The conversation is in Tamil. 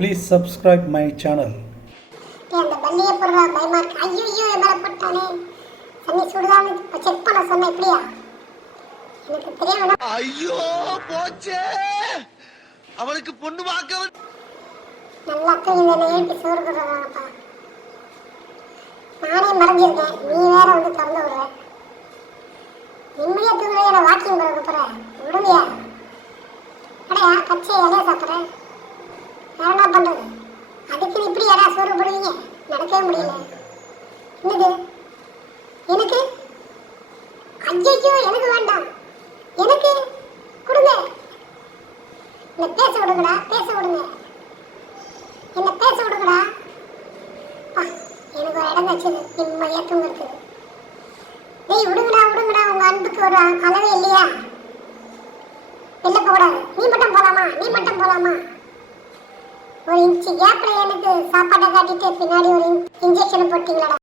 Please subscribe my channel. அந்த பல்லியை போடுறா பயமா இருக்கு. ஐயோ மேல போட்டானே. தண்ணி சுடுதான்னு செக் பண்ண சொன்ன எப்படியா? எனக்கு தெரியாம ஐயோ போச்சே. அவளுக்கு பொண்ணு பார்க்க நல்லா தூங்கினே ஏப்பி சோறு போடுறாங்கப்பா. நானே மறந்துட்டேன். நீ வேற வந்து திறந்து விடுற. நிம்மதியா தூங்குற என்ன வாக்கிங் போக போறேன். விடுவியா? அடையா பச்சை இலைய சாப்பிட்றேன். வேற என்ன பண்றது? அதுக்கு இப்படி யாரா சோறு போடுவீங்க? நடக்கவே முடியல. என்னது எனக்கு? ஐயோ எனக்கு வேண்டாம். எனக்கு கொடுங்க. என்ன பேச விடுங்கடா, பேச விடுங்க. என்ன பேச விடுங்கடா. எனக்கு ஒரு இடம் வச்சது நிம்மதியா தூங்குறது. ஏய் விடுங்கடா விடுங்கடா, உங்க அன்புக்கு ஒரு அளவே இல்லையா? வெளில போகக்கூடாது. நீ மட்டும் போலாமா? நீ மட்டும் போலாமா? ஒரு இன்ச்சு கேப்ல எனக்கு சாப்பாட்டை காட்டிட்டு பின்னாடி ஒரு இன்ஜெக்ஷன் போட்டீங்களா?